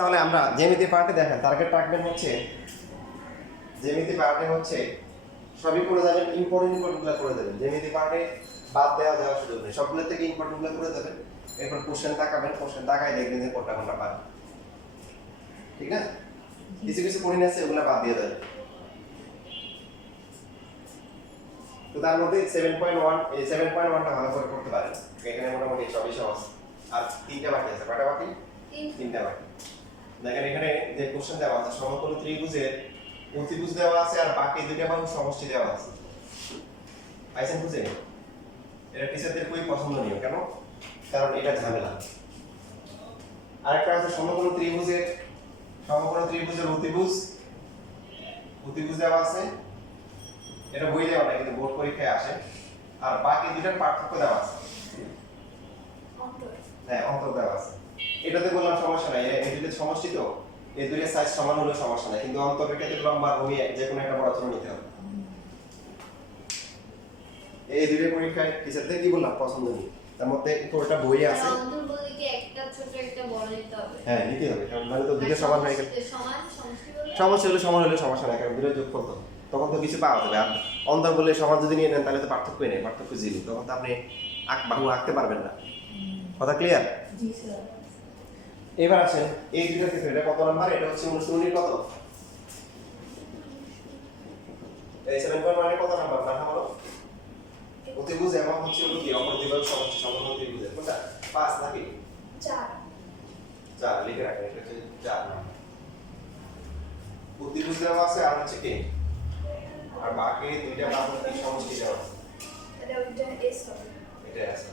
তাহলে আমরা জ্যামিতি পার্টে দেখেন টার্গেট রাখবেন হচ্ছে জ্যামিতি পার্টে হচ্ছে সবই করে যাবেন, ইম্পর্টেন্টগুলো করে দেবেন। জ্যামিতি পার্টে বাদ দেওয়া সুযোগ নেই, সবগুলো থেকে ইম্পর্টেন্টগুলো করে দেবেন। এরপর কোশ্চেন তাকাবেন, কোশ্চেন তাকায় দেখবেন যে কোনটা কোনটা পারেন, ঠিক না? কিছু কিছু পড়ে আছে ওগুলো বাদ দিয়ে দেবেন। তো তার মধ্যে 7.1 এই 7.1টা ভালো করে করতে পারেন, এখানে মোটামুটি সবই সহজ। আর তিনটা বাকি আছে, কয়টা বাকি? তিনটা বাকি। দেখেন এখানে যে কোশ্চেন দেওয়া আছে সমকোণ ত্রিভুজের অতিভুজ দেওয়া আছে আর বাকি দুইটা বাহু সমষ্টি দেওয়া আছে। পাইছেন বুঝে? এটা টিচারদের খুবই পছন্দনীয়, কেন? কারণ এটা ঝামেলা। আরেকটা আছে সমকোণ ত্রিভুজের অতিভুজ দেওয়া আছে, এটা বই দেওয়া না কিন্তু বোর্ড পরীক্ষায় আসে। আর বাকি দুইটার পার্থক্য দেওয়া আছে, হ্যাঁ অন্তর দেওয়া আছে। এটাতে বললাম সমস্যা নাই, এই দুইটা সমষ্টি তো, এই দুইটা সাইজ সমান হলে সমস্যা নাই, কিন্তু অন্তরের ক্ষেত্রে লম্বা ভূমি যে কোনো একটা বড় ছোট নিতে হবে। এই দুইটা পরীক্ষায় টিচারদের কি বললাম পছন্দনীয়, তার মধ্যে পুরোটা বই আছে। অন্তর বলতে কি একটা ছোট একটা বড় নিতে হবে? হ্যাঁ নিতে হবে, কারণ মানে তো দুইটা সমান হয়ে গেল, সমস্যা হলে সমান হলে সমস্যা নাই, কারণ দুইটা যোগ করতে হবে, তখন তো কিছু পাওয়া যাবে। আর অন্তর বলে সমান যদি নিয়ে নেন তাহলে তো পার্থক্যই নেই, পার্থক্য জিরো, তখন তো আপনি বাহু আঁকতে পারবেন না। কথা ক্লিয়ার? জি স্যার। এবার আসেন এই দুইটার ক্ষেত্রে এটা কত নাম্বার? এটা হচ্ছে অনুশীলনী কত? এই 7.1 কত নাম্বার কথা বলো? অতিভুজ এবং হচ্ছে হলো কি অপরদিবাহু সমষ্টি সমকোণ ত্রিভুজের কোনটা? 5 নাকি 4? 4 লিখে রাখেন, এটা হচ্ছে 4 নাম্বার। অতিভুজ দেওয়া আছে আর হচ্ছে কি, আর বাকি দুইটা বাহুর কি সমষ্টি দেওয়া আছে, এটা ওইটা এস হবে। এটা আছে।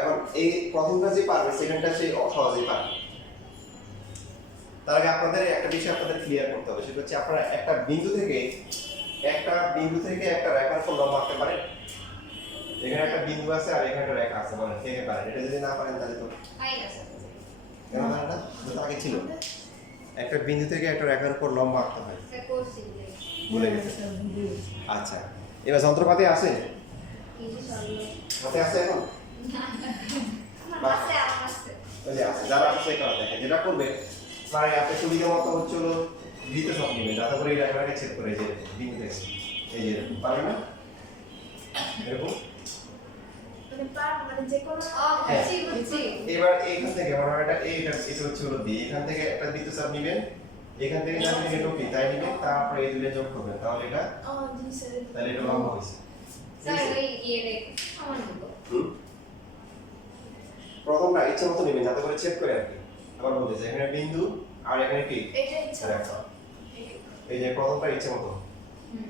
এখন এই প্রথমটা যে পারবে সেকেন্ডটা সেই সহজেই পারবে। তার আগে আপনাদের একটা বিষয় আপনাদের ক্লিয়ার করতে হবে, সেটা হচ্ছে আপনারা একটা বিন্দু থেকে একটা রেখার উপর লম্ব আঁকতে পারেন। এখানে একটা বিন্দু আছে আর এখানে একটা রেখা আছে, বলেন কে কে পারেন? এটা যদি না পারেন তাহলে তো কেন পারেন না? এটা আগে ছিল, একটা বিন্দু থেকে একটা রেখার উপর লম্ব আঁকতে হয়, ভুলে গেছে। আচ্ছা, এবার যন্ত্রপাতি আছে হাতে আছে এখন? ওই যে আছে, যারা আছে সেই কারণে দেখেন যেটা করবে মানে আপনি সুবিধা মতো হচ্ছে হলো বৃত্তচাপ নেবেন, যাতে করে এই রেখাটাকে ছেদ করে, এই যে বিন্দু থেকে এই যে পারবেন না এরকম। মানে যে কোনো এবার এইখান থেকে মানে এটা হচ্ছে হলো বি, এখান থেকে একটা বৃত্তচাপ নেবেন, এখান থেকে যা নেবেন এটা পি তাই নেবেন, তারপরে এই দুটো যোগ করবেন, তাহলে এটা জি স্যার। তাহলে এটা লম্ব হয়েছে। প্রথমটা ইচ্ছা মতো নেবেন যাতে করে চেক করে আর কি। আবার বলতেছে এখানে বিন্দু আর এখানে কি এটা ইচ্ছা রেখা, এই যে প্রথমটা ইচ্ছা মতো,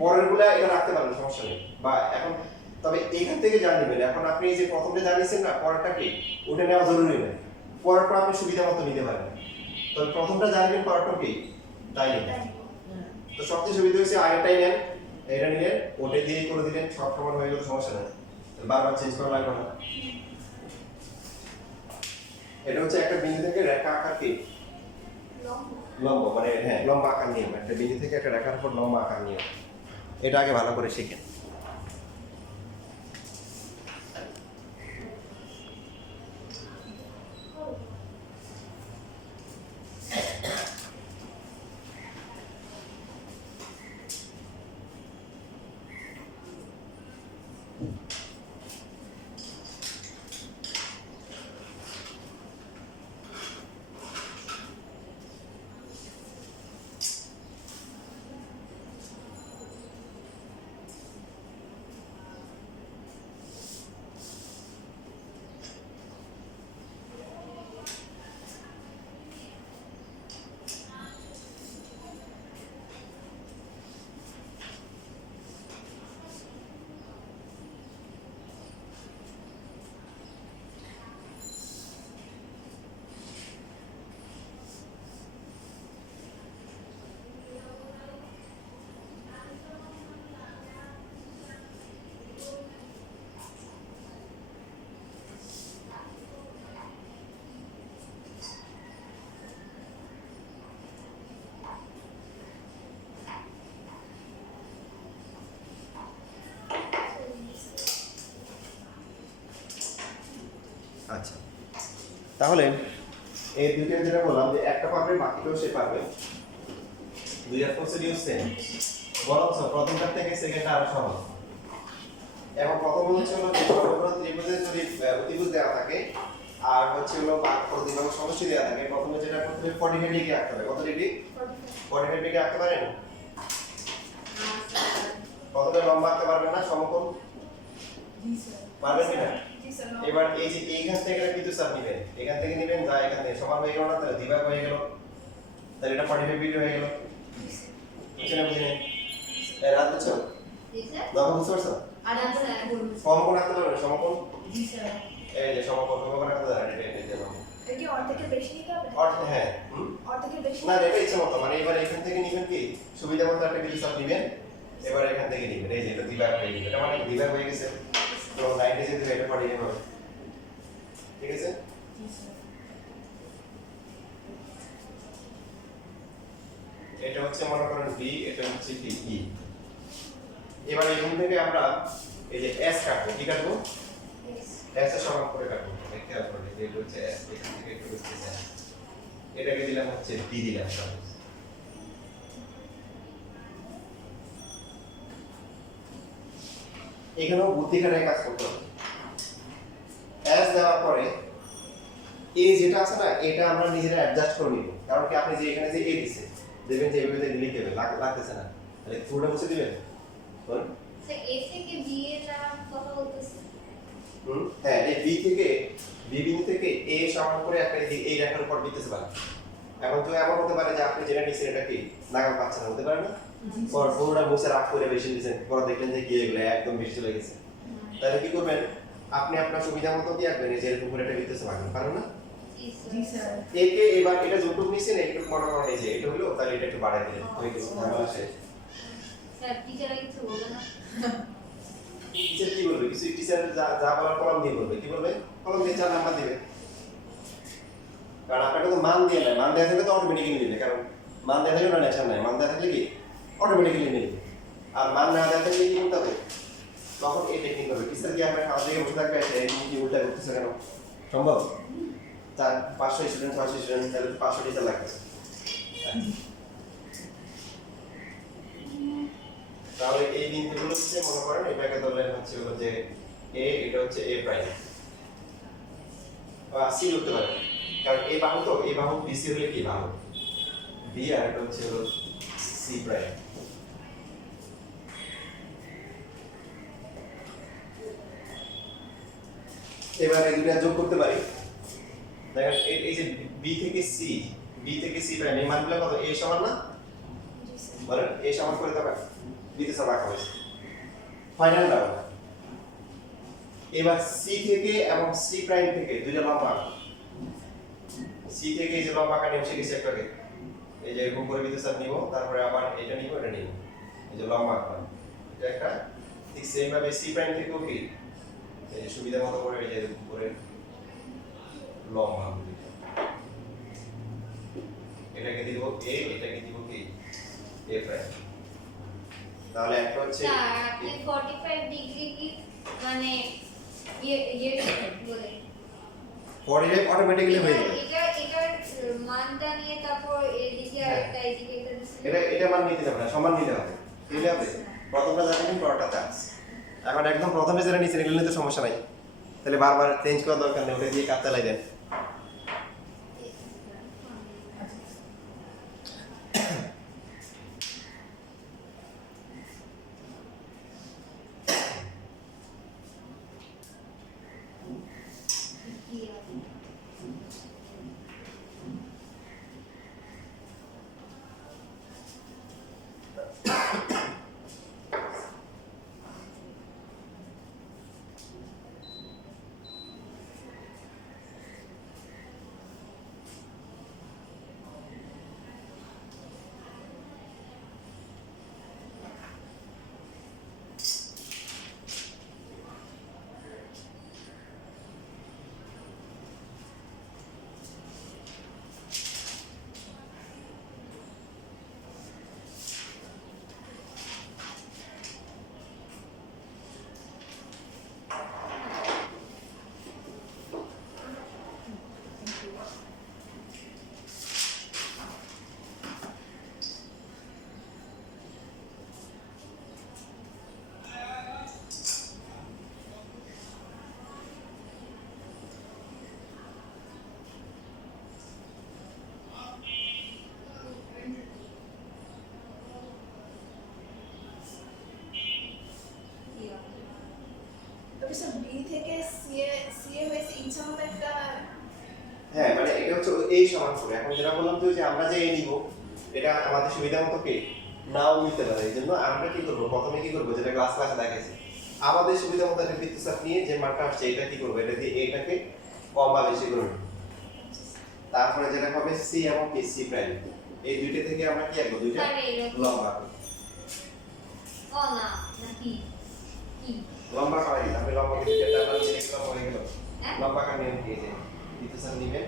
পরেরগুলা এটা রাখতে পারেন সমস্যা নেই। বা এখন তবে এখান থেকে যা নেবেন, এখন আপনি এই যে প্রথমটা জানিয়েছেন না পরেরটা কি, ওটা নেওয়া জরুরি নয়, পরেরটা আপনি সুবিধা মতো নিতে পারেন। তবে প্রথমটা জানবেন পরেরটা কি তাই নেবেন। তো সবচেয়ে সুবিধা হচ্ছে আগেরটাই নেন, এটা নিলেন ওটা দিয়েই করে দিলেন, সব সমান হয়ে গেল, সমস্যা নেই, বারবার চেঞ্জ করা লাগবে না। এটা হচ্ছে একটা বিন্দু থেকে রেখা আঁকার কি লম্ব, মানে হ্যাঁ লম্বা আঁকার নিয়ম, একটা বিন্দু থেকে একটা রেখার উপর লম্বা আঁকার নিয়ম, এটা আগে ভালো করে শিখেন। তাহলে এই দুইটা যেটা বললাম যে একটা পারবে বাকিটাও সে পারবে, দুইটার প্রসিডিউর সেম, বরঞ্চ প্রথমটার থেকে সেকেন্ডটা আরো সহজ। এখন প্রথমে হচ্ছে হলো যে সমগ্র ত্রিভুজের যদি অতিভুজ দেওয়া থাকে আর হচ্ছে হলো প্রতিবাহু সমষ্টি দেওয়া থাকে, প্রথমে যেটা করতে হবে 45 ডিগ্রি আঁকতে হবে। কত ডিগ্রি? 45 ডিগ্রি আঁকতে পারেন? কতটা লম্বা আঁকতে পারবেন না সমকোণ? জি স্যার। পারবেন কিনা? জি স্যার। এবার এই যে এইখান থেকে একটা বিদ্যুৎ চাপ নেবেন, এখান থেকে নেবেন যা এখান থেকে সমান হয়ে গেল না, তাহলে দ্বিভাগ হয়ে গেল, তাহলে এটা 45 ডিগ্রি হয়ে গেল। বুঝছেন না বুঝেন? এই রাত বুঝছো? জি স্যার। দফা বুঝতে পারছো? আর স্যার সমকোণ আঁকতে পারবেন? সমকোণ, জি স্যার। এই যে সমকোণ আঁকতে পারেন, এটা এই যে এটা কি অর্ধেকের বেশি নিতে হবে? অর্থ, হ্যাঁ অর্ধেকের বেশি না এটা ইচ্ছা মতো, মানে এবার এখান থেকে নেবেন কি সুবিধা মতো একটা বিদ্যুৎ চাপ নেবেন, এবার এখান থেকে নেবেন, এই যে এটা দ্বিভাগ হয়ে গেছে, এটা মানে দ্বিভাগ হয়ে গেছে, তো লাইনে যেতে এটা 45 হবে, ঠিক আছে? জি স্যার। এটা হচ্ছে মনে করেন বি, এটা হচ্ছে কি ই। এবার এখান থেকে আমরা এই যে এস কাটবো, কি কাটবো? এস এর সমান করে কাটবো, খেয়াল করলে যে এটা হচ্ছে এস, এখান থেকে একটু হচ্ছে এস, এটাকে দিলাম হচ্ছে বি দিলাম সব। এখানেও বুদ্ধি খাটায় কাজ করতে হবে। এস দেওয়ার পরে এ যেটা আছে না, এটা আমরা নিজেরা অ্যাডজাস্ট করে নিব, কারণ কি আপনি যে এখানে যে এ দিছে দেখবেন যে এইভাবে লিখে দেবে লাগতেছে না, তাহলে পুরোটা মুছে দিবেন বলুন। স্যার এ থেকে বি এর কথা বলতেছি। হ্যাঁ, এই বি থেকে বি বিন্দু থেকে এ সমান করে একটা এই রেখার উপর দিতেছে পারে। এখন তো এমন হতে পারে যে আপনি যেটা নিছেন এটা কি নাগাল পাচ্ছেন না, হতে পারে না? পর পুরোটা মুছে রাখ করে বেশি দিয়েছেন, পর দেখলেন যে কি এগুলো একদম বেশি চলে গেছে, তাহলে কি করবেন? আপনি আপনার সুবিধা মতো কি আঁকবেন, এই যে এরকম করে এটা দিতেছে পারবেন, পারেন না? জি স্যার। একে এবার এটা যতটুকু নিছেন একটু মনে করেন এই যে এটা হলো, তাহলে এটা একটু বাড়াই দিলেন, হয়ে গেছে, ঝামেলা শেষ। স্যার টিচাররা কিছু বলবে না? টিচার কি বলবে? কিছু টিচার যা যা বলার কলম দিয়ে বলবে, কি বলবে? কলম দিয়ে 4 নাম্বার দিবে, কারণ আপনাকে তো মান দিয়ে নাই, মান দেওয়া থাকলে তো অটোমেটিক্যালি নেবে, কারণ মান দেওয়া থাকলে ওটা নেশন নাই, মান দেওয়া থাকলে কি অটোমেটিক্যালি নেবে, আর মান না দেওয়া থাকলে কি করতে হবে? তখন এই টেকনিক হবে। টিচার কি আপনার খাওয়া দিকে বসে থাকবে, এই কি উল্টা করতেছে কেন? সম্ভব? 500 স্টুডেন্ট 600 স্টুডেন্ট, তাহলে 500 টিচার লাগতেছে। তাহলে এই বিন্দুগুলো হচ্ছে মনে করেন এটাকে ধরলেন হচ্ছে হলো যে এ, এটা হচ্ছে এ প্রাইম বা সি ধরতে পারেন, কারণ এই বাহু তো, এই বাহু বিসি হলে কি বাহু বি, আর এটা হচ্ছে হলো সি প্রাইম। এবার এই দুটো যোগ করতে পারি, দেখেন এই যে বি থেকে সি, বি থেকে সি প্রাইম এই মানগুলো কত? এ সমান না? জি স্যার। বলেন এ সমান করে দেবেন, বিতে সব রাখা হয়েছে, ফাইনাল ডাবল। এবার সি থেকে এবং সি প্রাইম থেকে দুইটা লম্বা, সি থেকে এই যে লম্বা কাটে এসে গেছে একটাকে, এই যে এরকম করে বিতে সব নিব, তারপরে আবার এটা নিব, এটা নিব, এই যে লম্বা কাট এটা একটা, ঠিক সেম ভাবে সি প্রাইম থেকেও কি এই যে সুবিধা মতো করে এই যে উপরে লম্বা দুইটা, এটাকে দিব এ, এটাকে দিব কি এ প্রাইম। তাহলে একটা হচ্ছে স্যার আপনি 45 ডিগ্রি কি মানে ইয়ে বলে 45 অটোমেটিক্যালি হয়ে যাবে। এটার মানটা নিয়ে তারপর এদিকে আর একটা এদিকে এটা দিচ্ছেন। এটা মান নিতে যাবে না, সমান নিতে হবে, নিলে হবে প্রথমটা জানেন পরটা চান্স। এখন একদম প্রথমে যেটা নিচে নিলে তো সমস্যা নাই, তাহলে বারবার চেঞ্জ করার দরকার নেই, ওটা দিয়ে কাজ চালাই দেন। কি হবে? এই সমান করে এখন যেটা বললাম তো যে আমরা যে এ নিব এটা আমাদের সুবিধা মতো কে নাও নিতে পারে এই জন্য আমরা কি করবো প্রথমে কি করবো যেটা ক্লাসে দেখাইছি আমাদের সুবিধা মতো একটা বৃত্ত চাপ নিয়ে যে মানটা আসছে এটা কি করবো এটা দিয়ে এটাকে কম বা বেশি করে নেব তারপরে যেটা হবে সি এবং কে সি প্রাইম এই দুইটা থেকে আমরা কি আঁকবো দুইটা তাহলে এরকম। লম্বা আঁকবো। ও না নাকি কি লম্বা করা গেল আমি লম্বা কেটে যেটা আমরা জিনিস লম্বা হয়ে গেল হ্যাঁ? লম্বা কার নিয়ম কি যে বৃত্ত চাপ নিবে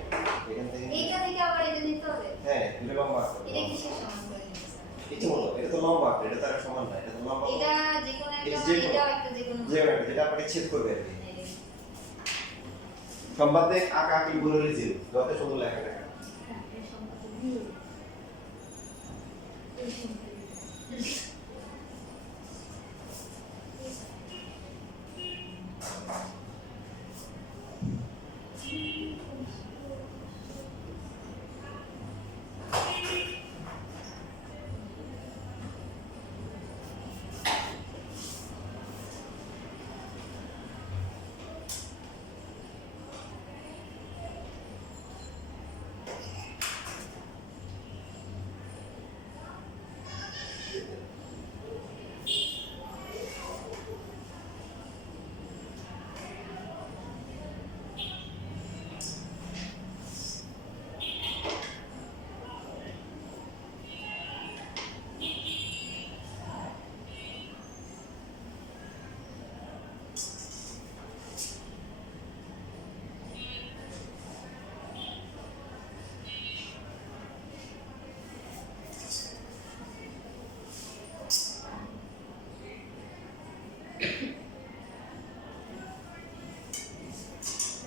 এখান থেকে এইটা থেকে আবার এটা নিতে হবে হ্যাঁ দুটো লম্বা আঁকবো এটা কিসের সমান করে নিতে হবে? কিছু মতো এটা তো লম্বা এটা তার সমান না এটা তো লম্বা এটা যে কোনো একটা এটা মানে যে কোনো- এটাও একটা যে কোনো যে যেটা আপনাকে ছেদ করবে আর কি সম্বাদে আঁকা কি ভুল হলে জিরো যত সুন্দর লেখা লেখা হ্যাঁ, এর সংখ্যা তো দুই। এই সংখ্যা দুই।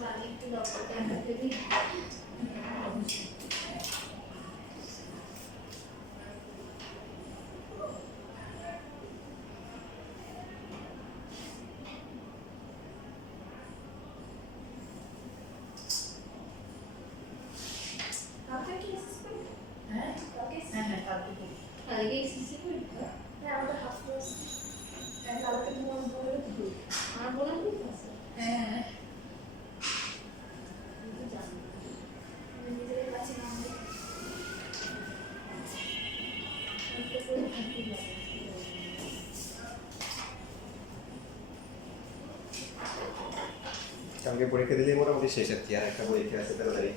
আমি একটু লক্ষ্যটা হাতে দিই। কালকে কি এসএস করি? হ্যাঁ কালকে হ্যাঁ হ্যাঁ কালকে করি। কালকে এসেছি পরীক্ষা? হ্যাঁ আমাদের হাফ ক্লাস কালকে তোমার বলে দিবি আমার বলা ঠিক আছে। হ্যাঁ আমি তো জানি না। নিজের কাছে নাম দিয়ে একটা পরীক্ষা কি লাগে? কালকে পরীক্ষা দিলে মোটামুটি শেষ আর কি আর একটা পরীক্ষা আছে তাড়াতাড়ি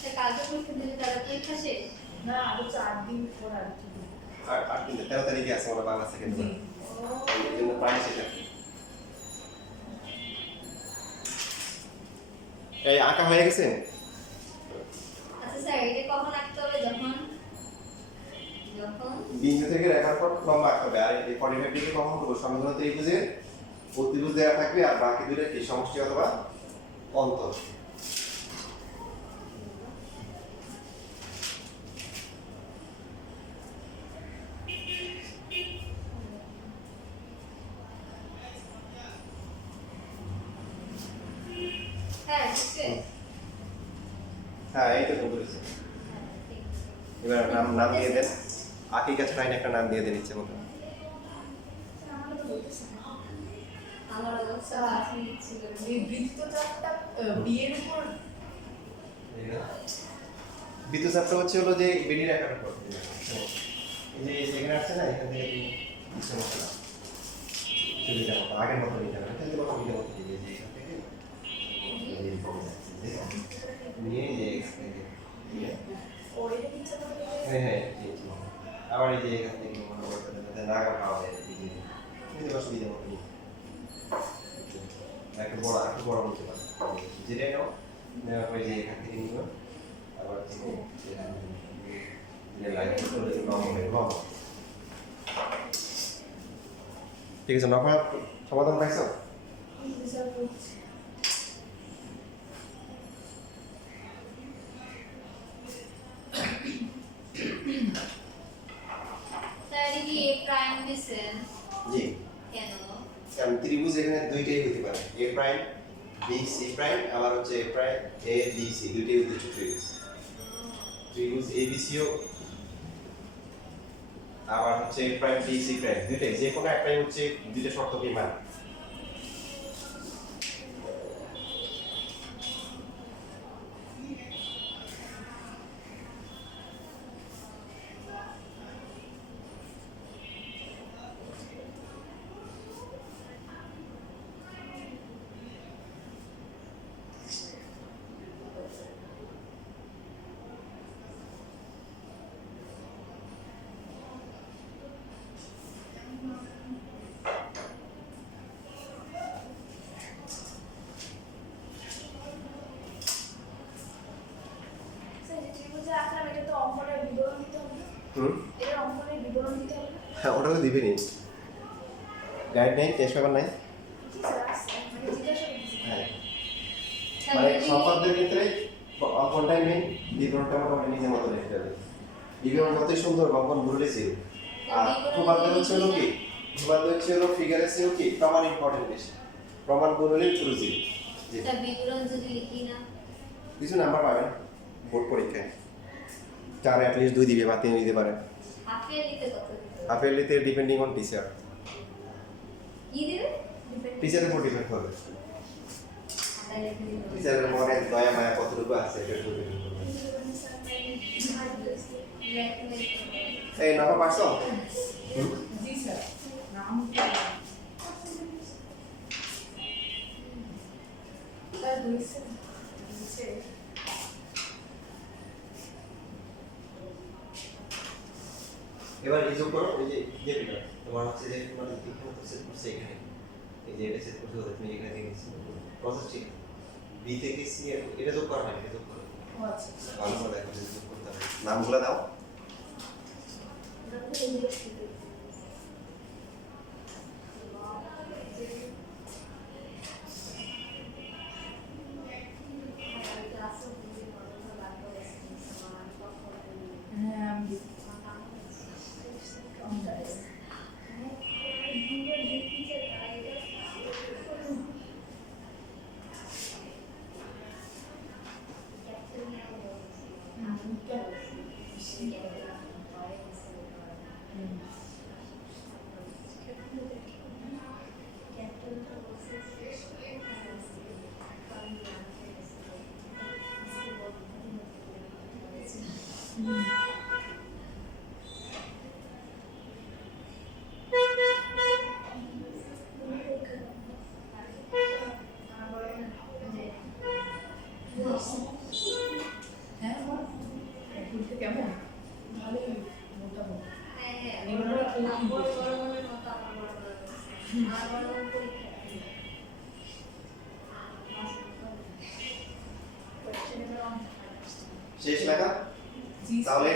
তা কালকে পরীক্ষা দিলে তারা পরীক্ষা শেষ? না আরো 4 দিন পর আর কি আর 8 দিন 13 তারিখে আছে আমরা বাংলা সেকেন্ড জি এই জন্য প্রায় শেষ আর কি। এই আঁকা হয়ে গেছে আচ্ছা স্যার এটা কখন আঁকতে হবে যখন যখন বিন্দু থেকে রেখার পর লম্বা আঁকতে হবে আর এই 45 ডিগ্রি কখন করবো সমীকরণ ত্রিভুজের অতিভুজ দেওয়া থাকবে আর বাকি দুটো কি সমষ্টি অথবা অন্তর হ্যাঁ ঠিক আছে। হ্যাঁ এই তো বলেছি হ্যাঁ, ঠিক আছে। এবার নাম নাম দিয়ে দেন আঁকি গাছ লাইন একটা নাম দিয়ে দেন ইচ্ছে মতো আমাকে তো বলতেছে না আমার অবস্থা আছে ছিল এই বৃত্তচাপটা বিয়ের উপর বিদ্যুৎ চাপটা হচ্ছে হলো যে বেডি রেখার উপর এই যে এখানে আসছে না এখান থেকে তুমি ইচ্ছে মতো নাও সুবিধা মতো আগের মতো নিতে হবে কিন্তু তোমার সুবিধা মতো দিয়ে যে এখান থেকে নিয়ে যে এখান থেকে নিয়ে ও এটা ইচ্ছা করে হ্যাঁ হ্যাঁ জি জি আবার এই যে এখান থেকে মনে করতে যাতে নাগা খাওয়া যায় এই যে কিন্তু অসুবিধা মতো নিতে একটা বড় নিতে পারে যেটাই নাও নেওয়ার পরে যে এখান থেকে নিব আবার থেকে লাইন করে লম্বা ঠিক আছে নফা সমাধান পাইছো রিজাল্ট করছে স্যার কি এ প্রাইম দিছেন জি কেন কারণ ত্রিভুজ এখানে দুইটাই হতে পারে এ প্রাইম বি সি প্রাইম আবার হচ্ছে এ প্রাইম এ বি সি দুইটাই উদ্দেশ্য ত্রিভুজ ত্রিভুজ এ বি সিও আবার হচ্ছে এ প্রাইম বি সি প্রাইম দুইটাই যে কোনো একটাই হচ্ছে দুইটা শর্তকে মানে হ্যাঁ ওটা তো দিবেনি গাইড নেই টেস্ট পেপার নাই মানে জিজ্ঞাসা করতেছি হ্যাঁ মানে সম্পাদকের ক্ষেত্রে কোনটাই মেন বিবরণটা মোটামুটি নিজের মতো লিখতে হবে বিবরণ যতই সুন্দর কখন ভুলে ছিল আর প্রমাণ হচ্ছে হলো কি প্রমাণ হচ্ছে হলো ফিগারের চেয়েও কি প্রমাণ ইম্পর্টেন্ট বেশি প্রমাণ বললেই শুরু ছিল জি তা বিবরণ যদি লিখি না কিছু নাম্বার পাবেন বোর্ড পরীক্ষায় 4 অ্যাটলিস্ট 2 দিবে বা 3 দিতে পারে হাফ ইয়ারলিতে কত দিতে হাফ ইয়ারলিতে ডিপেন্ডিং অন টিচার কি দিবে টিচারের উপর ডিপেন্ড করবে আদায় লিখে দিবে টিচারের মনে দয়া মায়া কতটুকু আছে এটার উপর ডিপেন্ড করবে এই নাম্বার পারছো জি স্যার নাম কি স্যার বুঝছেন বুঝছে এবার এই যোগ করো এই যে ফিগার তোমার হচ্ছে যে তোমার এখানে তো সেট করছে এখানে এই যে এটা সেট করতে হবে তুমি এখানে দেখেছি প্রসেস ঠিক বি থেকে সি এটা যোগ করা হয় এটা যোগ করো ও আচ্ছা ভালো করে দেখো যে যোগ করতে হবে নামগুলো দাও হ্যাঁ আমি হ্যাঁ বল ঘুরতে কেমন ভালোই মোটামুটি হ্যাঁ হ্যাঁ এবার বড় আমরা কি বড় করছি? বড় মনের মতো আমার বড় বড় আর বড় বড় পরীক্ষা শেষ লেখা জি তাহলে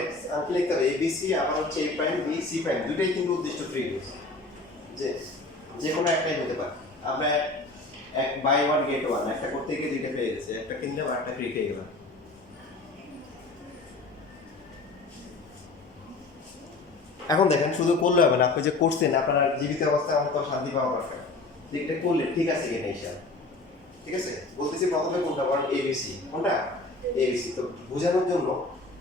কি লিখতে হবে এবিসি আবার হচ্ছে এ প্রাইম বি সি প্রাইম দুটোই কিন্তু উদ্দিষ্ট ট্রিগস যে যে কোনো একটাই হতে পারে আমরা এক বাই ওয়ান গেট ওয়ান একটা করতে গিয়ে দুইটা পেয়ে গেছে একটা কিনলাম আর একটা ফ্রি পেয়ে গেলাম এখন দেখেন শুধু করলে হবে না আপনি যে করছেন আপনার জীবিত অবস্থায় আমার তো শান্তি পাওয়া দরকার যে এটা করলে ঠিক আছে কিনা হিসাব ঠিক আছে বলতেছি প্রথমে কোনটা বলেন এবিসি কোনটা এবিসি তো বোঝানোর জন্য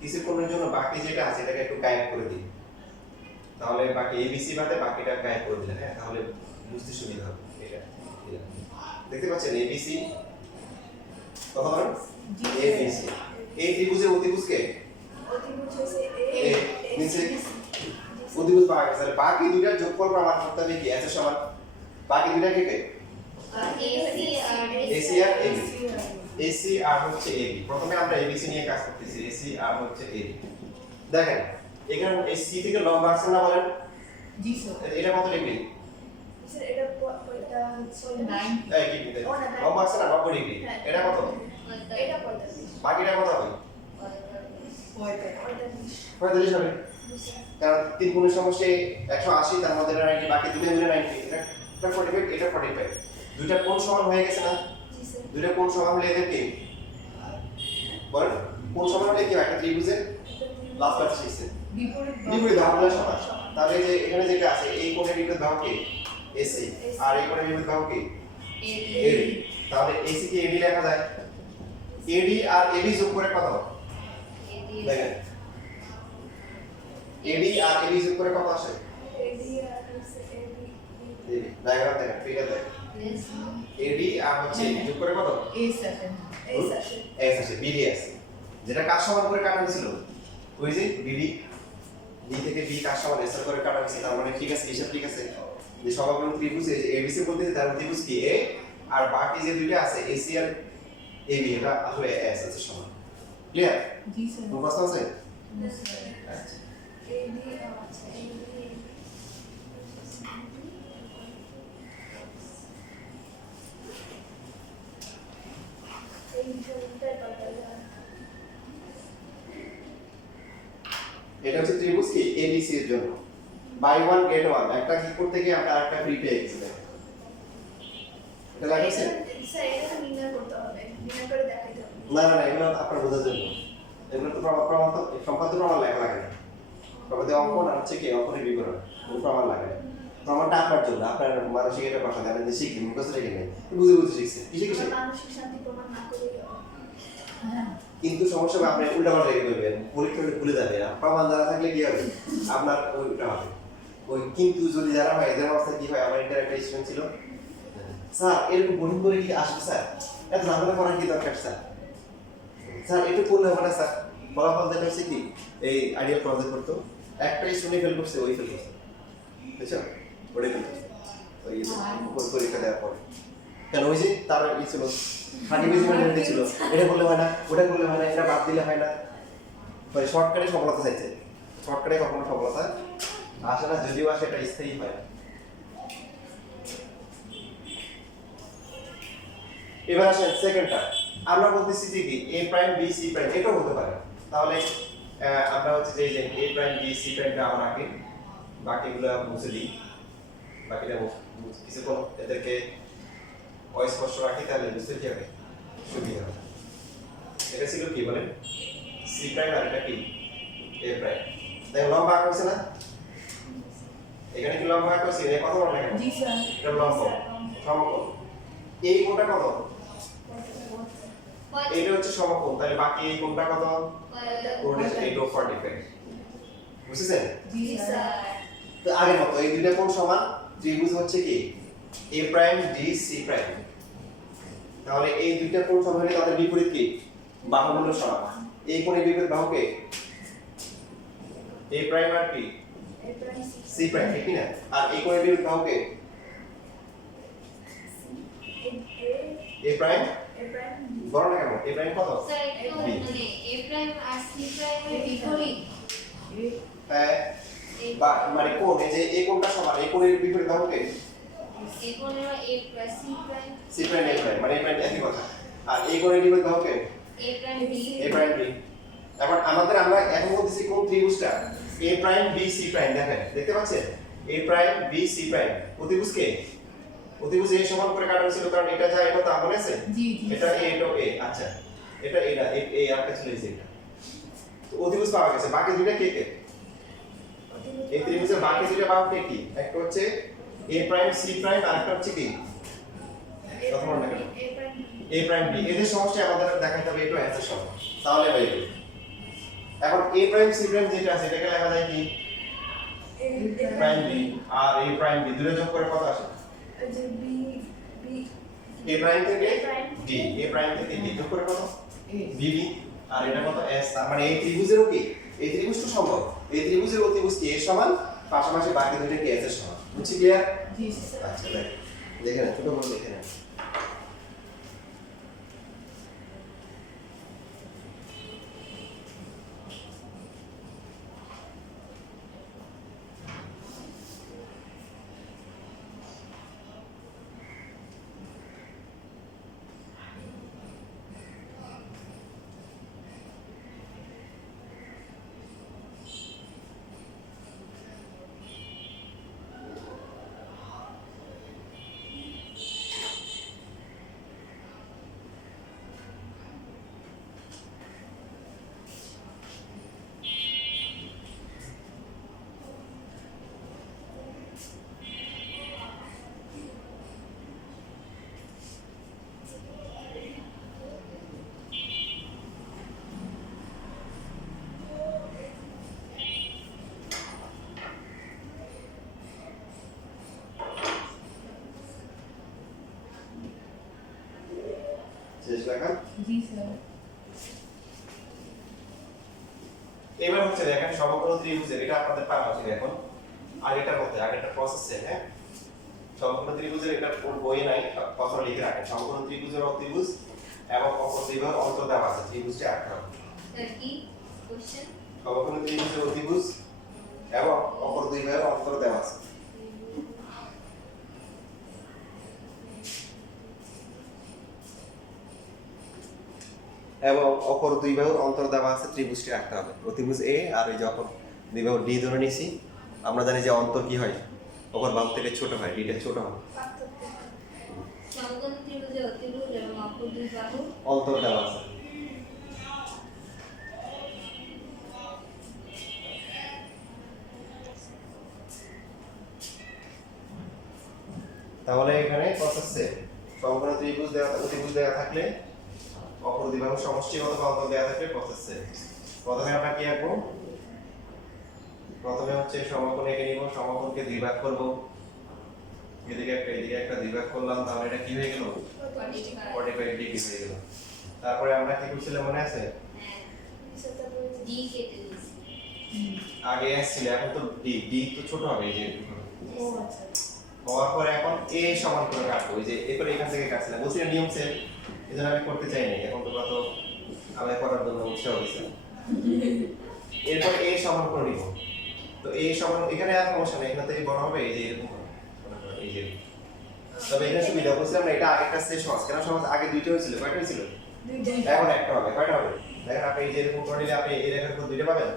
কিছুক্ষণের জন্য বাকি যেটা আছে এটাকে একটু গায়েব করে দিই তাহলে বাকি এবিসি বাদে বাকিটা গায়েব করে দিলে হ্যাঁ তাহলে বুঝতে সুবিধা হবে এটা দেখতে পাচ্ছেন এবিসি কত বলেন জি এবিসি এই ত্রিভুজের অতিভুজকে অতিভুজ হচ্ছে এ নিচে অতিভুজ পাওয়া গেছে তাহলে বাকি দুইটার যোগফল প্রমাণ করতে হবে কি এস এর সমান বাকি দুইটা কে কে এসি আর AC আর AB AC আর হচ্ছে AB প্রথমে আমরা ABC নিয়ে কাজ করতেছি AC আর হচ্ছে AB দেখেন এখানে এই C থেকে লম্বা আছে না বলেন জি স্যার এটা কত ডিগ্রি স্যার এটা এটা হচ্ছে 9 এই কি দিতে লম্বা আছে না 90 ডিগ্রি এটা কত এটা 45 বাকিটা কত হবে 45 45 হবে কারণ তিন গুণের সমষ্টি 180 তার মধ্যে 90 বাকি দুটো মিলে 90 এটা 45 এটা 45 দুইটা কোণ সমান হয়ে গেছে না জি স্যার দুইটা কোণ সমান হলে এদের কি বলেন কোণ সমান হলে কি হয় একটা ত্রিভুজের লাস্ট পার্ট শেষে বিপরীত বিপরীত বাহুগুলো সমান তাহলে যে এখানে যেটা আছে এই কোণের বিপরীত বাহু কি এসি আর এই কোণের বিপরীত বাহু কি এডি তাহলে এসি কে এডি লেখা যায় এডি আর এডি যোগ করে কত দেখেন এডি আর এডি যোগ করে কত আসে এডি আর হচ্ছে এডি এডি ডায়াগ্রাম দেখেন ফিগার দেখেন এডি আর হচ্ছে এডি যোগ করে কত এ স্যার এই আছে এস আসে বিডি আছে যেটা কাজ সমান করে কাটা হয়েছিল ওই যে বিডি বি থেকে বি কাজ সমান এস করে কাটা হয়েছে তার মানে ঠিক আছে হিসাব ঠিক আছে যে সমাকলন ত্রিভুজ এবিসি বলতে তার ত্রিভুজ কি এ আর বাকি যে দুইটা আছে এসি আর এবি এটা আসলে এস আছে সমান ক্লিয়ার জি স্যার মুখস্থ আছে আচ্ছা এডি আচ্ছা এডি এই জলটা পাতা এটা হচ্ছে ত্রিভুজ কি এবিসি এর জন্য বাই ওয়ান গেট ওয়ান, একটা কি করতে গিয়ে আমরা আরেকটা ফ্রি পেয়ে গেছি। এটা লাগছে? স্যার এটা নির্ণয় করতে হবে, নির্ণয় করে দেখাইতে হবে। না না না, এগুলো আপনার বোঝার জন্য। এগুলো তো প্রমাণ তো সম্পাদ্য প্রমাণ লেখা লাগে না। প্রমাণে অঙ্কন আর হচ্ছে কি অঙ্কনের বিবরণ, কোনো প্রমাণ লাগে না। প্রমাণটা আপনার জন্য, আপনার মানসিক একটা ভাষা দেন যে শিখবেন, মুখস্থ রেখে নেই, বুঝে বুঝে শিখছে, কিসে কিসে। মানসিক শান্তি প্রমাণ না করলেই হবে। হ্যাঁ কিন্তু সমস্যা হবে আপনি উল্টা পাল্টা রেখে দেবেন, পরীক্ষা হলে ভুলে যাবে। আর প্রমাণ জানা থাকলে কি হবে, আপনার ওইটা হবে। ওই কিন্তু যদি জানা হয়, এদের অবস্থা কি হয়। আমার একটা স্টুডেন্ট ছিল, স্যার এরকম বোর্ডিং করে কি আসবে স্যার, এত ঝামেলা করার কি দরকার স্যার, স্যার একটু করলে হবে না স্যার। ফলাফল যেটা হচ্ছে কি, এই আইডিয়াল প্রজেক্ট করতো, একটা স্টুডেন্ট ফেল করছে, ওই ফেল করছে, বুঝছো, ওটাই ফেল করছে ওই পরীক্ষা দেওয়ার পরে। কেন, ওই যে তার ই ছিল, হাঁটি বেশি মেন্টালিটি ছিল, এটা করলে হয় না, ওটা করলে হয় না, এটা বাদ দিলে হয় না। মানে শর্টকাটে সফলতা চাইছে, শর্টকাটে কখনো সফলতা আসে না, যদিও আসে এটা স্থায়ী হয় না। এবার আসেন সেকেন্ডটা, আমরা বলতেছি যে কি a prime b c prime, এটাও হতে পারে। তাহলে আমরা হচ্ছে যে a প্রাইম b c প্রাইমটা আমরা আগে বাকিগুলো মুছে দিই, বাকিটা কিছুক্ষণ এদেরকে অস্পষ্ট রাখি, তাহলে বুঝতে কি হবে, সুবিধা হবে। এটা ছিল কি বলেন, c প্রাইম আর এটা কি a প্রাইম। তাই লম্বা আঁকা হয়েছে না, এখানে কি লম্বা আঁকা হয়েছে, এটা কত বড় লেখা, জি স্যার এটা লম্ব সমকোণ। এই কোণটা কত, এইটা হচ্ছে সমকোণ, তাহলে বাকি এই কোণটা কত, কোণ হচ্ছে 845, বুঝছেন? জি স্যার তো আগের মতো এই দুইটা কোণ সমান, ত্রিভুজ হচ্ছে কি a prime d c prime. তাহলে এই দুইটা কোণ সমান হলে তাদের বিপরীত কি, বাহুগুলো সমান। এই কোণের বিপরীত বাহু কে, a প্রাইম আর কি এর প্রাইম c প্রাইম, ঠিক কি না? আর এই কোণের বিপরীত বাহু কে, a প্রাইম, এর প্রাইম বড় না কেন, a প্রাইম কত, স্যার একটু B। মানে a প্রাইম আর c প্রাইমের বিপরীত মানে কোণ, এই যে এই কোণটা সমান, এই কোণের বিপরীত বাহু কে, এই কোণের a plus c prime c prime a prime, মানে a প্রাইম একই কথা। আর এই কোণের বিপরীত বাহু কে, a prime b a prime b। এখন আমরা এখন বলতেছি কোন ত্রিভুজটা a prime b c prime, দেখেন দেখতে পাচ্ছেন a prime b c prime, অতিভুজ কে, অতিভুজ a সমান করে কাটা হয়েছিল, কারণ এটা যা এটা তা মনে আছে, জি জি এটা a এটা a, আচ্ছা এটা a আরেকটা ছিল এটা। তো অতিভুজ পাওয়া গেছে, বাকি দুইটা কে কে, এই ত্রিভুজের বাকি দুইটা বাহু কে কি, একটা হচ্ছে a প্রাইম c প্রাইম আর একটা হচ্ছে কি কত মনে রাখবেন, এর প্রাইম a প্রাইম b। এদের সমষ্টি আমাদের দেখাতে হবে একটু অ্যান্সার সহ, তাহলে হয়ে যাবে। এখন a প্রাইম c প্রাইম যেটা আছে এটাকে লেখা যায় কি প্রাইম b, আর a প্রাইম b দুটো যোগ করে কত আসে, যে বি বি a প্রাইম থেকে A prime d, a prime থেকে d যোগ করে কত এ bb, আর এটা কত s। তার মানে এই ত্রিভুজেরও কি, এই ত্রিভুজটা সম্ভব, এই ত্রিভুজের অতিভুজ কি a সমান, পাশাপাশি বাকি দুটো কি s এর সমান, বুঝছি ক্লিয়ার? জি স্যার আচ্ছা দেখেন ছোট করে দেখে নেন। শেষ লেখা। জি স্যার এবার হচ্ছে দেখেন সমগ্র ত্রিভুজের, এটা আপনাদের পাওয়া উচিত এখন, আগেটার মধ্যে আগেরটা প্রসেস সেম। হ্যাঁ, সমগ্র ত্রিভুজের এটা বইয়ে নাই, কথা লিখে রাখেন। সমগ্র ত্রিভুজের অতিভুজ এবং অপর দুই বাহুর অন্তর দেওয়া আছে, ত্রিভুজটি আঁকতে হবে। স্যার কি কোশ্চেন, সমগ্র ত্রিভুজের অতিভুজ এবং অপর দুই বাহুর অন্তর দেওয়া আছে। এবং অপর দুই বাহুর অন্তর দেওয়া আছে, ত্রিভুজটি আঁকতে হবে। অতিভুজ এ আর এই যে অপর দুই বাহু ডি ধরে নিছি, আমরা জানি যে অন্তর কি হয়, অপর বাহু থেকে ছোট হয়, ডিটা ছোট হয়। পার্থক্য। সমকোণ ত্রিভুজে অতিভুজ এবং অপর দুই বাহু অন্তর দেওয়া আছে। তাহলে এখানে প্রসেসে সমকোণ ত্রিভুজ দেওয়া অতিভুজ দেওয়া থাকলে অপর দুই বাহুর সমষ্টিগত বা অন্তর দেওয়া থাকলে প্রসেসে প্রথমে আমরা কি আঁকবো? প্রথমে হচ্ছে সমকোণ এঁকে নিব, সমকোণকে দুই ভাগ করব, এদিকে একটা দুই ভাগ করলাম, তাহলে এটা কি হয়ে গেল? 45 ডিগ্রি হয়ে গেল। তারপরে আমরা কি করছিলাম মনে আছে? হ্যাঁ নিচে তারপরে ডি কেটে দিয়েছি। আগে আসছিল, এখন তো ডি তো ছোট হবে, এই যে ও আচ্ছা। হওয়ার পরে এখন এ সমান করে কাটবো, এই যে এরপরে এখান থেকে কাটছিলাম, বলছি না নিয়ম সেম, এই জন্য আমি করতে চাইনি, এখন তোমরা তো আমি করার জন্য উৎসাহ হয়েছে। এরপর এ সমান করে নিব, তো এ সমান এখানে আর সমস্যা নেই, এখান থেকে বড় হবে, এই যে এরকম হবে, এই যে। তবে এখানে সুবিধা বলছিলাম না, এটা আগেরটা চেয়ে সহজ, কেন সহজ? আগে দুইটা হয়েছিল, কয়টা হয়েছিল? এখন একটা হবে, কয়টা হবে? দেখেন আপনি এই যে এরকম করে নিলে আপনি এই রেখার উপর দুইটা পাবেন,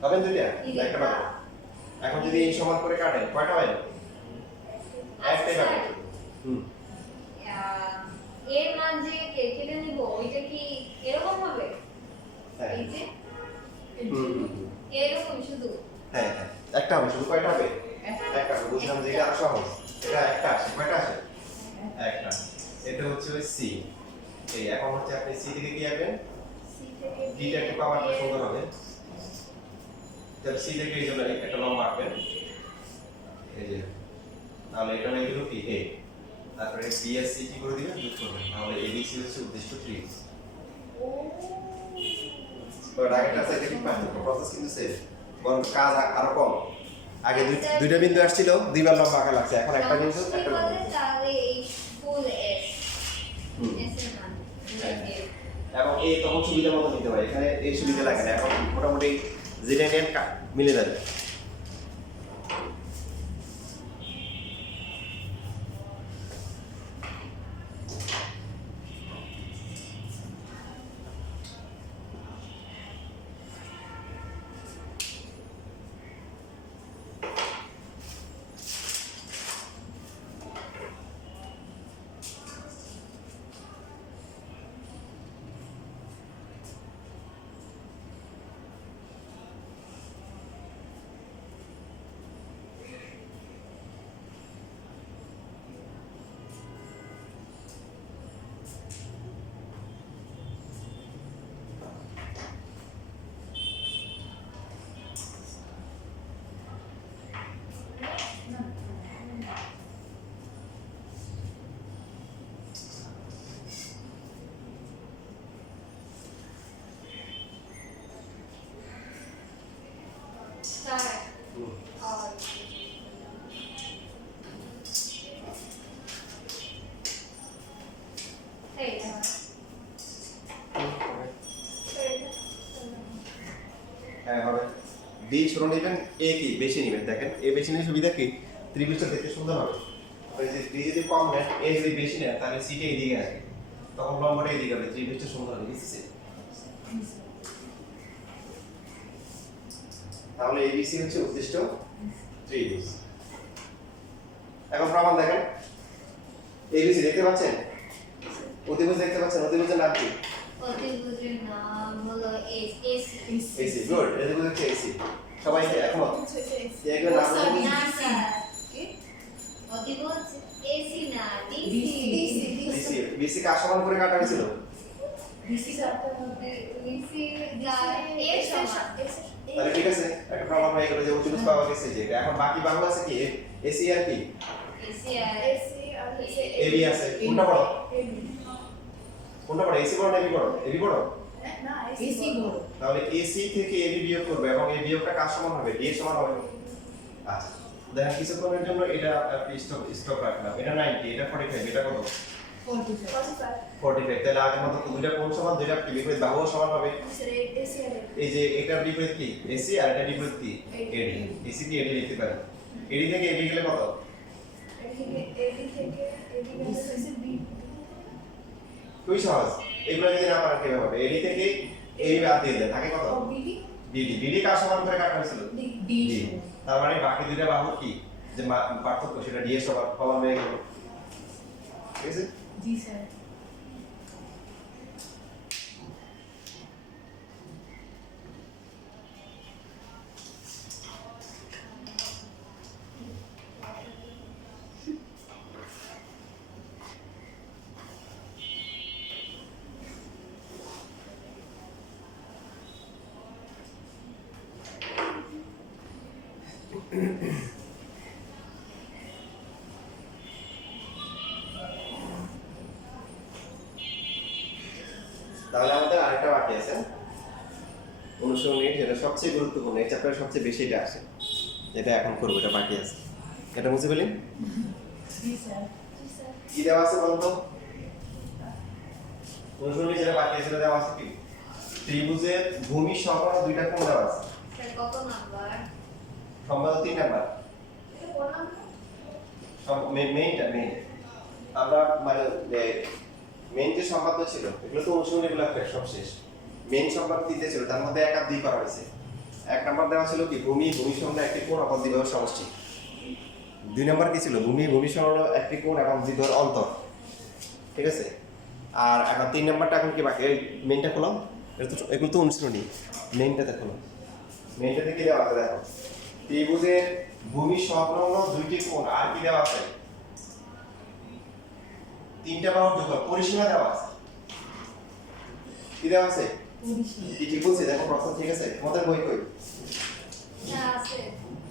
পাবেন দুইটা, না একটা পাবেন। এখন যদি এই সমান করে কাটেন কয়টা পাবেন? একটাই পাবেন। এর মান যে কেটে নিব ওইটা কি এরকম হবে? হ্যাঁ এই যে হুম, এরকম শুধু হ্যাঁ হ্যাঁ একটা হবে, শুধু কয়টা হবে? একটা হবে। বুঝলাম যে এটা আরো সহজ, এটা একটা আসে, কয়টা আসে? একটা। এটা হচ্ছে ওই সি, এই এখন হচ্ছে আপনি সি থেকে কি আঁকবেন? সি থেকে ডিটা একটু পাওয়ার সুন্দর হবে, তাহলে সি থেকে এই জন্য একটা লম্বা আঁকবেন, এই যে, তাহলে এটা হয়ে গেল কি এ, তারপরে বি আর সি কি করে দিবেন? যোগ করবেন, তাহলে এবিসি হচ্ছে উদ্দিষ্ট ত্রিভুজ। ও তো ডাইরেক্ট আছে, এটা ঠিক পাচ্ছেন, প্রসেস কিন্তু সেম, বরং কাজ আরো কম। আগে দুইটা বিন্দু আসছিল, দুইবার লম্বা আঁকা লাগছে, এখন একটা বিন্দু সমষ্টি একটা বলে লম্বা। তাহলে এই ফুল এস হুম। এস এর মান এবং এই তখন সুবিধা মতো নিতে হয়, এখানে এই সুবিধা লাগে না, এখন মোটামুটি যেটা নেন মিলে যাবে। স্টার আর এই হ্যাঁ হবে। ডি ছোট নেবেন, এ কি বেশি নেবেন, দেখেন এ বেশি নিলে সুবিধা কি? ত্রিভুজটা দেখতে সুন্দর হবে। ওই যে ডি যদি কম নেন, এ যদি বেশি নেন, তাহলে সিটা এদিকে আসবে, তখন লম্বাটা এদিকে হবে, ত্রিভুজটা সুন্দর হবে, বুঝছেন? তাহলে এবিসি হচ্ছে উদ্দিষ্ট ত্রিভুজ। এখন প্রমাণ দেখেন, এবিসি দেখতে পাচ্ছেন, অতিভুজ দেখতে পাচ্ছেন, অতিভুজের নাম কি? অতিভুজের নাম হলো এসি এসি, গুড, অতিভুজ হচ্ছে এসি। সবাই একমত? এগুলো নাম হচ্ছে না স্যার অতিভুজ এসি না ডিসি বিসি। বিসি কে সমান করে কাটা হয়েছিল, ডিসি যা এর সমান তাহলে ঠিক আছে, একটা প্রমাণ হয়ে গেল যে অতিভুজ পাওয়া গেছে। যে এখন বাকি বাহু আছে কি? এসি আর কি এসি আর এবি আছে। কোনটা বড়? কোনটা বড়? এসি বড় না এবি বড়? এবি বড়। এসি বড়। তাহলে এসি থেকে এবি বিয়োগ করবে এবং এই বিয়োগটা কার সমান হবে? ডি এর সমান হবে। আচ্ছা দেখেন কিছুক্ষণের জন্য এটা স্টপ রাখলাম, এটা 90, এটা 45, এটা কত? 45। তাহলে আগের মতো দুইটা কোণ সমান, দুইটা বিপরীত বাহু সমান হবে। এই যে এটার বিপরীত কি? এসি, আর এটা বিপরীত কি? এডি। এসি কি এডি লিখতে পারি, এডি থেকে এবি গেলে কত? খুবই সহজ, এগুলো যদি না পারেন কিভাবে হবে? এডি থেকে এবি বাদ দিয়ে দেন, থাকে কত? ডিডি ডিডি কার সমান করে কাটা হয়েছিল ডি ডি। তার মানে বাকি দুইটা বাহু কি যে পার্থক্য সেটা ডি এর সমান হয়ে গেল, ঠিক আছে? জি স্যার। তাহলে আমাদের আরেকটা বাকি আছে অনুসরণ, যেটা সবচেয়ে গুরুত্বপূর্ণ, এই চ্যাপ্টারে সবচেয়ে বেশি এটা আসে, যেটা এখন করবো, এটা বাকি আছে। এটা বুঝতে পেলেন? জি স্যার। জি স্যার। কি দেওয়া আছে বলতো? অনুসরণে যেটা বাকি আছে সেটা দেওয়া আছে কি ত্রিভুজের ভূমি সংলগ্ন দুইটা কোণ দেওয়া আছে, স্যার কত নাম্বার? সম্ভবত 3 নাম্বার। এটা বললাম না? মেইনটা মেইন আমরা মানে মেইন যে সম্পাদ্য ছিল এগুলো তো অনুসরণ এগুলো সব শেষ। মেইন সম্পাদ্য দিতে ছিল, তার মধ্যে 1 আর 2 করা হয়েছে। 1 নাম্বার দেওয়া ছিল কি ভূমি সংলগ্ন একটি কোণ অপর দ্বিবাহুর সমষ্টি। 2 নাম্বার কি ছিল ভূমি সংলগ্ন একটি কোণ এবং দ্বিবাহুর অন্তর, ঠিক আছে? আর এখন 3 নাম্বারটা এখন কি বাকি, এই মেইনটা খোলাম, এটা তো এগুলো তো অনুসরণী, মেইনটাতে খোলাম। মেইনটাতে কি দেওয়া আছে দেখো, ত্রিভুজের ভূমি সংলগ্ন দুইটি কোণ আর কি দেওয়া আছে, 3টা বাহুর যোগফল পরিসীমা দেওয়া আছে। কি দেওয়া আছে? পরিসীমা। কি ঠিক বলছি? দেখো প্রশ্ন ঠিক আছে? তোমাদের বই কই? না আছে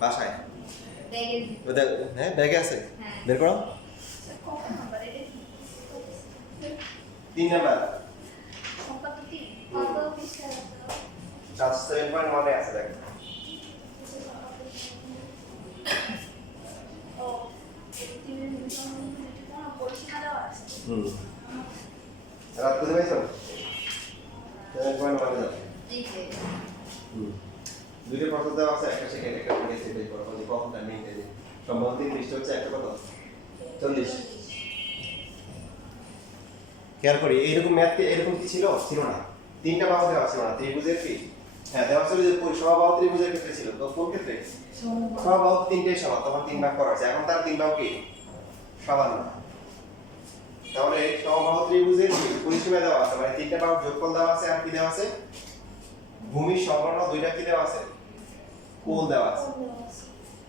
বাসায়? ব্যাগের হ্যাঁ ব্যাগে আছে, হ্যাঁ। বের করো। স্যার কত নাম্বার এটা কি? 3 নাম্বার সম্পাদ্য 3। কত পৃষ্ঠা আছে? 7.1 এ আছে দেখো। ও এই 3 এর ভিতরে কোনো পরিসীমা দেওয়া আছে। রাত বুঝতে পাইছো? 7.1 যাচ্ছে। এই যে দুইটা প্রশ্ন দেওয়া আছে, একটা সেকেন্ড একটা পড়ে সেটাই করো, যে কখনটা মেইনটা যে সম্ভবত 3 পৃষ্ঠা হচ্ছে একটা কত 40। খেয়াল করি এইরকম ম্যাথ এরকম কি ছিল? ছিল না। 3টা বাহু দেওয়া ছিল না ত্রিভুজের কি, হ্যাঁ দেওয়া ছিল যে সমবাহু ত্রিভুজের ক্ষেত্রে ছিল, তো কোন ক্ষেত্রে? সমবাহু 3টাই সমান, তখন 3 ভাগ করা হয়েছে। এখন তার 3 বাহু কি সমান না, তাহলে সমবাহু ত্রিভুজের পরিসীমা দেওয়া আছে, মানে 3টা বাহুর যোগফল দেওয়া আছে, আর কি দেওয়া আছে ভূমি সংলগ্ন দুইটা কি দেওয়া আছে কোণ দেওয়া আছে।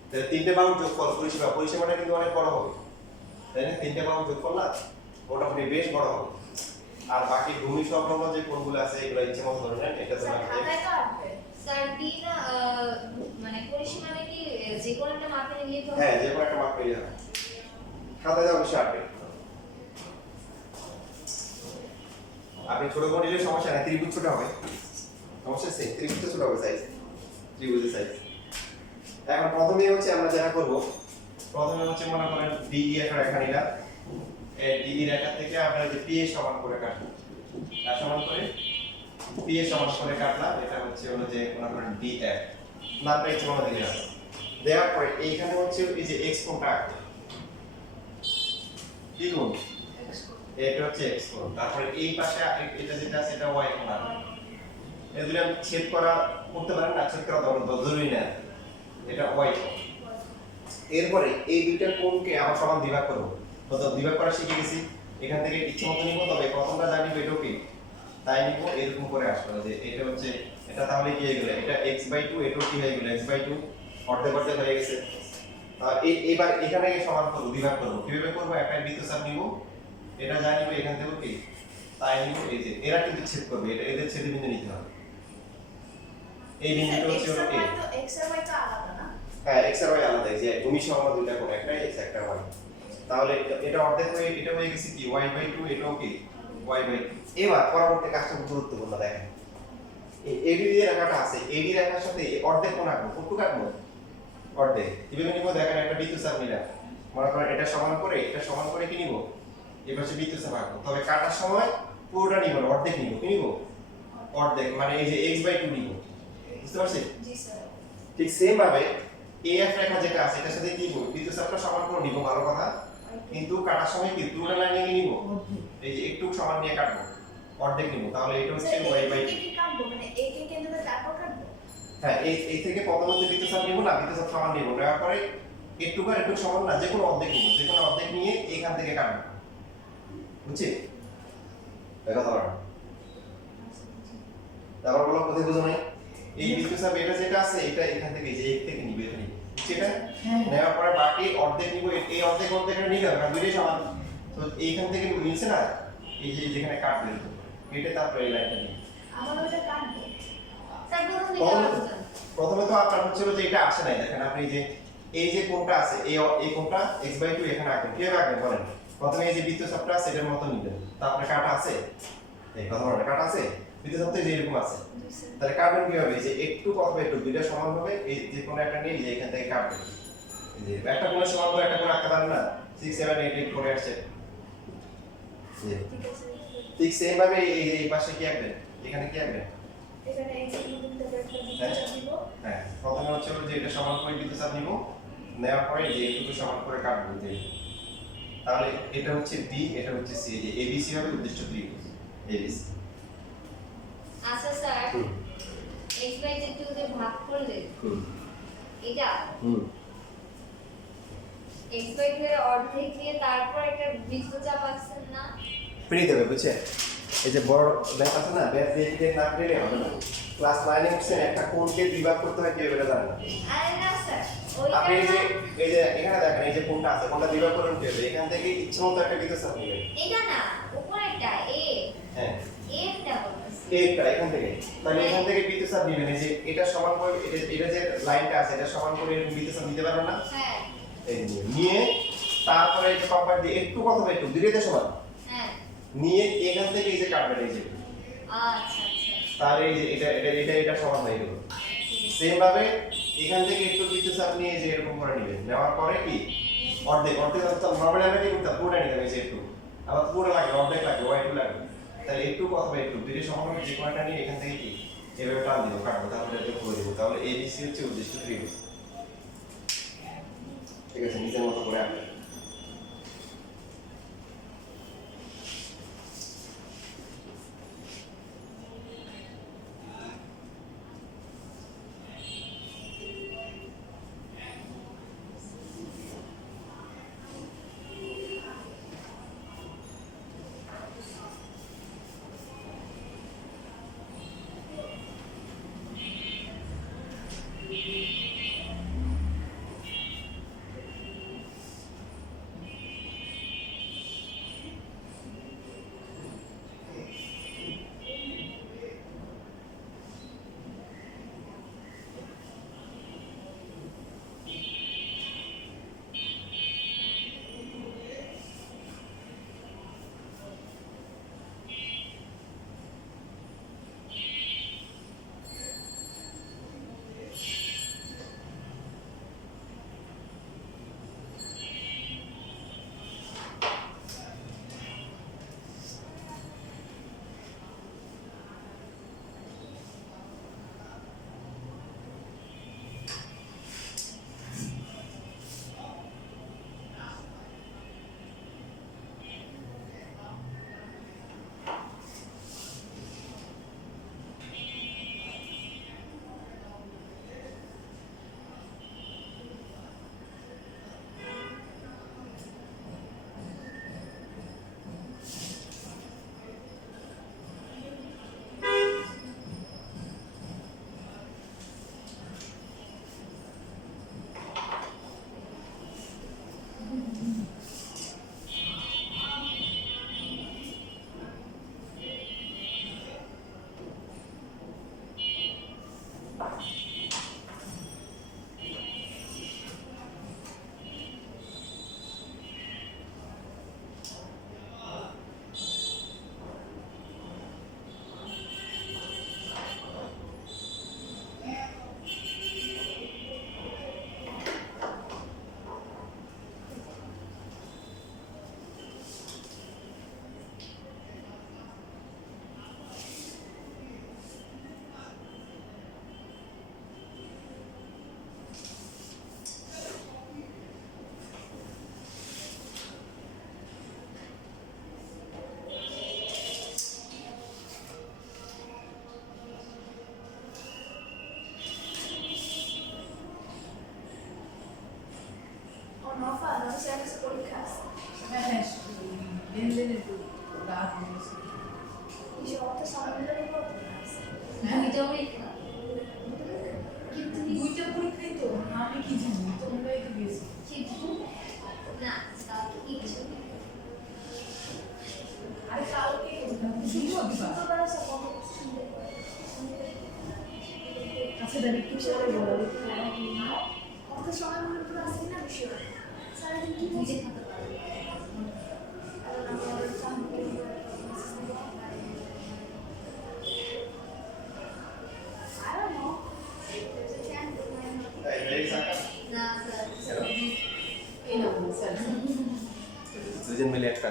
তাহলে 3টে বাহুর যোগফল পরিসীমাটা কিন্তু অনেক বড় হবে, তাই না? 3টে বাহুর যোগফল না মোটামুটি বেশ বড় হবে। আর বাকি ভূমি সংলগ্ন যে কোণগুলো আছে এগুলো ইচ্ছে মতো ধরে নেন, এটা স্যার তোমার খাতায় তো আসবে। স্যার বি না মানে পরিসীমাটা কি যে কোনো একটা মাপে নিয়ে তো হ্যাঁ যে কোনো একটা মাপ পেয়ে যাবে, খাতায় অবশ্যই আসবে। আপনি ছোট করে নিলে সমস্যা নেই, ত্রিভুজ ছোট হবে, সমস্যা আছে ত্রিভুজ ছোট হবে সাইজ, ত্রিভুজের সাইজ। এখন প্রথমে হচ্ছে আমরা যেটা করব, প্রথমে হচ্ছে মনে করেন ডিই একটা রেখা নিলাম, এই ডিই রেখা থেকে আমরা যে পি এর সমান করে কাটবো, আর সমান করে পি এর সমান করে কাটলাম, এটা হচ্ছে হলো যে মনে করেন ডি এফ, নামটা ইচ্ছে মতো দিয়ে দিলাম। দেওয়ার পরে এইখানে হচ্ছে এই যে এক্স কোণটা আঁকবো, কি কোণ? এটা হচ্ছে এক্স কোণ। তারপরে এই পাশে এটা যেটা আছে এটা ওয়াই কোণ আঁকবো। এগুলো ছেদ করা করতে পারেন না, ছেদ করা জরুরি না, এটা ওয়াই কোণ। এরপরে এই দুইটা কোণকে আবার সমান দ্বিভাগ করব, তো দ্বিভাগ করা শিখে গেছি, এখান থেকে ইচ্ছে মতো নিব, তবে প্রথমটা জানি এটাও কি তাই নিব, এরকম করে আসলো যে এটা হচ্ছে এটা, তাহলে কি হয়ে গেল এটা x/2, এটাও কি হয়ে গেল x/2, অর্ধেক অর্ধেক হয়ে গেছে। আর এবার এখানে সমান করব, দ্বিভাগ করব, কিভাবে করব? একটা বৃত্তচাপ নিব, এটা জানি নিব, এখান থেকে কি তাই নিব, এই যে এরা কিন্তু ছেদ করবে, এটা এদের ছেদ বিন্দু নিতে হবে, এই বিন্দুটা হচ্ছে স্যার কি x এর y তো আলাদা না? হ্যাঁ x আর y আলাদা, এই যে ভূমি সংলগ্ন দুইটা কোণ, একটা x একটা y, তাহলে এটা অর্ধেক হয়ে এটা হয়ে গেছে কি y/2, এটাও কি y/2। এবার পরবর্তী কাজটা খুব গুরুত্বপূর্ণ, দেখেন এই এডি যে রেখাটা আছে, এডি রেখার সাথে অর্ধেক কোণ আঁকবো, কতটুকু আঁকবো? অর্ধেক। কিভাবে নিব? দেখেন একটা বৃত্তচাপ নিলাম, মনে করেন এটা সমান করে কি নিব, এবার হচ্ছে বৃত্তচাপ আঁকবো, তবে কাটার সময় পুরোটা নিব না, অর্ধেক নিব, কি নিব? অর্ধেক, মানে এই যে x/2 নিব, বুঝতে পারছেন? জি স্যার। ঠিক সেম ভাবে AF রেখা যেটা আছে এটার সাথে কি করব, বৃত্তচাপটা সমান করে নিব, ভালো কথা, কিন্তু কাটার সময় কি পুরোটা লাইন নিয়ে নিব, এই যে একটু সমান নিয়ে কাটবো, অর্ধেক নিব, তাহলে এটা হচ্ছে স্যার y/2। কি কাটবো, মানে a কে কেন্দ্র করে তারপর কাটবো? হ্যাঁ এই থেকে প্রথমত বৃত্ত চাপ নিব না, বৃত্ত চাপ সমান নিব, নেওয়ার পরে একটু আর একটু সমান না, যে কোনো অর্ধেক নিব, যে কোনো অর্ধেক নিয়ে এখান থেকে কাটবো, বুঝছি? এই কথা বলো। তারপর বলো কোথায় বুঝো নাই? এই বৃত্ত চাপ এটা যেটা আছে এটা এখান থেকে যে এক থেকে নিবে, এটা নিবে, বুঝছি এটা? হ্যাঁ। নেওয়ার পরে বাকি অর্ধেক নিব, এই অর্ধেক অর্ধেকটা নিলে হবে, কারণ দুটোই সমান। তো এইখান থেকে মিলছে না, এই যে যেখানে কাটবে কেটে তারপরে এই লাইনটা নিবে। আমার ওটা কাটবো। স্যার বলুন এটা বুঝুন। প্রথমে তো আপনার হচ্ছিল যে এটা আসে নাই, দেখেন আপনি যে এই যে কোণটা আছে এই কোণটা x/2 এখানে আঁকবেন, কিভাবে আঁকবেন বলেন? প্রথমে এই যে বৃত্তচাপটা আছে এটার মতো নিবেন, তারপরে কাটা আছে, এই কথা বলেন, কাটা আছে, বৃত্তচাপ তো এই যে এরকম আছে, তাহলে কাটবেন কিভাবে? যে একটু অথবা একটু দুইটা সমান হবে, এই যে কোনো একটা নিয়ে যে এখান থেকে কাটবেন, এই যে একটা কোণের সমান করে একটা কোণ আঁকতে পারেন না, 6 7 8 8 করে আসছে, ঠিক আছে। ঠিক সেম ভাবে এই পাশে কি আঁকবেন, এখানে কি আঁকবেন? এখানে এই যে বিন্দুটা একটা বিন্দু দিব। হ্যাঁ, প্রথমে হচ্ছে যে এটা সমান করে বৃত্তচাপ নিব, নেওয়ার পরে যে একটু সমান করে কাটবো, তাহলে এটা হচ্ছে বি, এটা হচ্ছে সি, যে এবিসি হবে উদ্দিষ্ট ত্রিভুজ এবিসি। আচ্ছা স্যার x/2 দিয়ে ভাগ করলে এটা x/2 এর অর্ধেক দিয়ে তারপর একটা বৃত্তচাপ আছেন না? ফ্রি দেবে, বুঝছে? এই যে বড় ব্যাপ আছে না, ব্যাপ দিয়ে দিয়ে না ফেলে হবে না। ক্লাস 9 এ হচ্ছে একটা কোণকে দুই ভাগ করতে হয়, কেউ এটা জানে না। আরে না স্যার আপনি ওইটা এই যে এখানে দেখেন, এই যে কোণটা আছে, কোণটা দুই ভাগ করুন, কেউ এখান থেকে ইচ্ছেমতো একটা বৃত্তচাপ নেবেন। এটা না উপরেরটা এ হ্যাঁ, এটা বলতেছি। এইটা এখান থেকে, তাহলে এখান থেকে বৃত্তচাপ নেবেন, এই যে এটা সমান করে এটা যে লাইনটা আছে এটা সমান করে এরকম বৃত্তচাপ নিতে পারবেন না? হ্যাঁ এই যে নিয়ে তারপরে এই যে কম্পাস দিয়ে একটু কথা একটু দূরেতে সমান হ্যাঁ নিয়ে এখান থেকে এই যে কাটবেন, এই যে আচ্ছা আচ্ছা তাহলে এই যে এটা সমান হয়ে গেল। সেম ভাবে এখান থেকে একটু বৃত্তচাপ নিয়ে এই যে এরকম করে নেবেন, নেওয়ার পরে কি অর্ধেক অর্ধেক নরমালি আমরা কি করতাম, পুরোটা নিতাম, এই যে একটু আবার পুরো লাগে, অর্ধেক লাগে, একটু লাগে, তাহলে একটু অথবা একটু দুটো সমান হবে, যে কোনটা নিয়ে এখান থেকে কি এভাবে টান দিব, কাটবো, তাহলে এটা করে দেবো, তাহলে এবিসি হচ্ছে উদ্দিষ্ট ত্রিভুজ। ঠিক আছে, নিজের মতো করে আঁকবেন। কত সামনের উপর দুইটা পরীক্ষা কিন্তু দুইটা পরীক্ষাই তো আমি কি জানি তোমরাই তো গেছো কিন্তু না তা কিছু আরে কালকে শুধু দিবা শুক্রবার আছে কত সুন্দর আচ্ছা দাঁড়ি কি করে বলো কত সময় মনে করে আসি না বিষয় সারাদিন কি নিজে বলছে থাকতে পারবে কারণ আমি আমার family I don't know. There's a chance that my এই রেডি সাকা না স্যার এই না স্যার দুজন মিলে একটা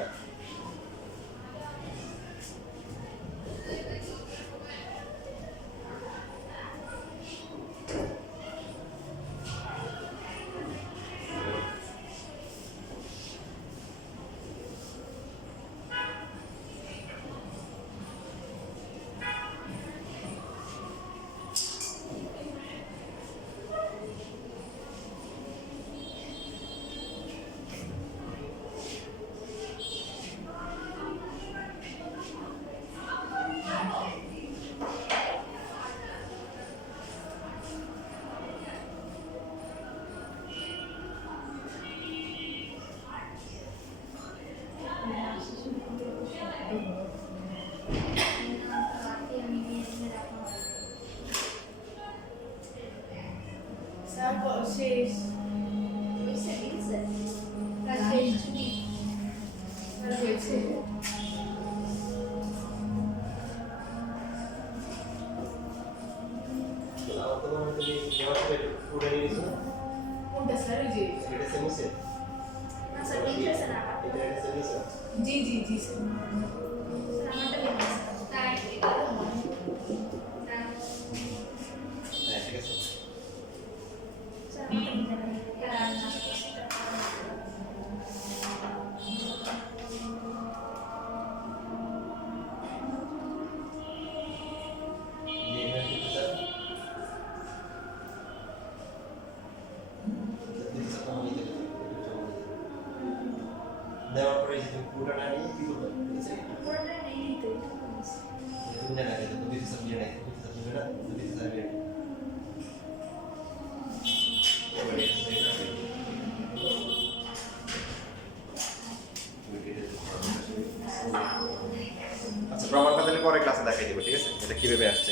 স্যার শেষ হয়েছে আমার তো মনে হয় তুমি দেওয়ার পরে পুরো নিয়ে নিছো না কোনটা স্যার ওই যে এটা সেমিসে answer interest na ako. এটা এটা সেমিসে জি জি জি স্যার Salamat din. তাই হ্যাঁ ঠিক আছে Salamat din. দেওয়ার পরে যদি পুরোটা না নিয়ে কি করবে Pura na dito. Ito ko miss. তুমি না লাগে তো বিদ্যুৎ সাবজেক্ট নাই বিদ্যুৎ সাবজেক্ট না বিদ্যুৎ সাবজেক্ট আচ্ছা প্রমাণ পাতালে পরে ক্লাসে দেখাই দিব ঠিক আছে এটা কিভাবে আসছে